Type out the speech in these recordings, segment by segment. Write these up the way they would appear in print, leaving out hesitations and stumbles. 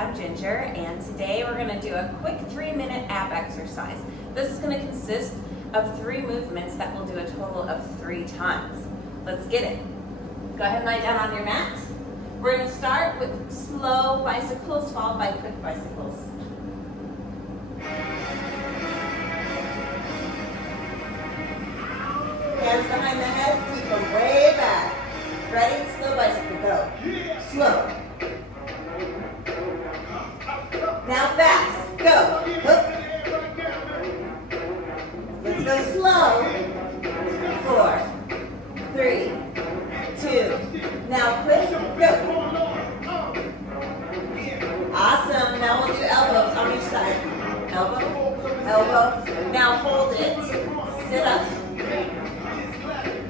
I'm Ginger, and today we're going to do a quick 3-minute ab exercise. This is going to consist of 3 movements that we'll do a total of 3 times. Let's get it. Go ahead and lie down on your mat. We're going to start with slow bicycles followed by quick bicycles. Hands behind the head, keep them way back. Ready? Slow bicycle, go. Slow. Now fast, go. Hook. Let's go slow. 4, 3, 2. Now quick, go. Awesome. Now we'll do elbows on each side. Elbow, elbow. Now hold it. Sit up.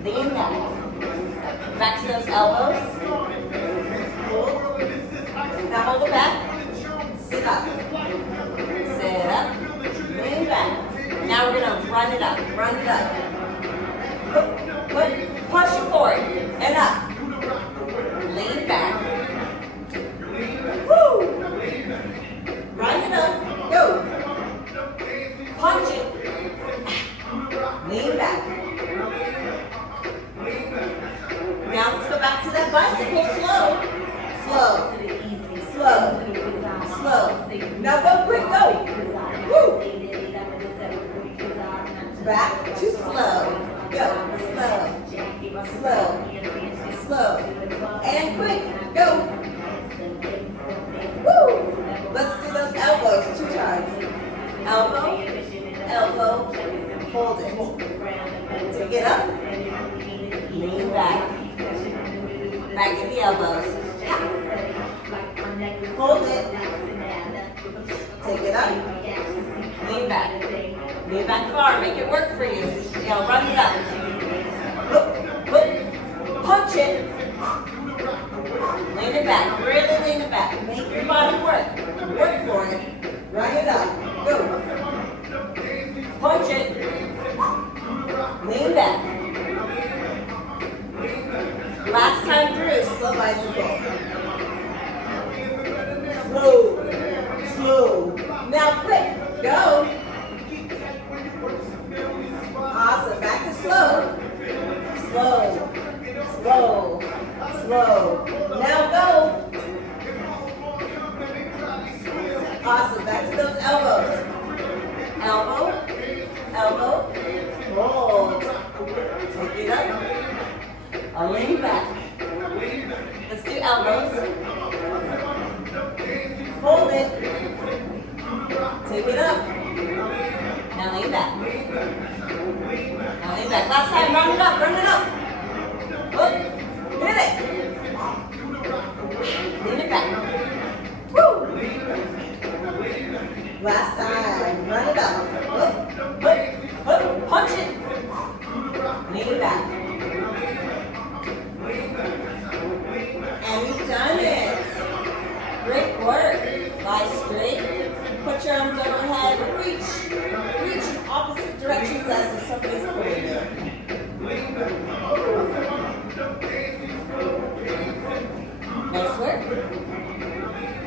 Lean back. Back to those elbows. Hold. Now hold it back. Sit up. Sit up. Lean back. Now we're going to run it up. Run it up. Push it forward. And up. Lean back. Woo! Run it up. Go. Punch it. Lean back. Now let's go back to that bicycle. Slow. Slow. Slow. Slow. Now go quick. Go. Woo. Back to slow. Go. Slow. Slow. Slow. And quick. Go. Woo. Let's do those elbows 2 times. Elbow. Elbow. Hold it. Take it up. Lean back. Back to the elbows. Hold it. Take it up. Lean back. Lean back far. Make it work for you. Now run it up. Punch it. Lean it back. Really lean it back. Make your body work. Work for it. Run it up. Go. Punch it. Lean back. Last time through, slow bicycle. Slow. Slow. Now quick. Go. Awesome. Back to slow. Slow. Slow. Slow. Now go. Awesome. Back to those elbows. Elbow. Elbow. Roll. Take it up. Lean back. Let's do elbows. Hold it. Take it up. Now lean back. Now lean back. Last time, run it up, run it up. Hook. Hit it. Lean it back. Woo. Last time, run it up. Hook. Hook. Hook. Punch it. Lean back. And you've done it. Great work. Lie straight. Put your arms overhead. Reach.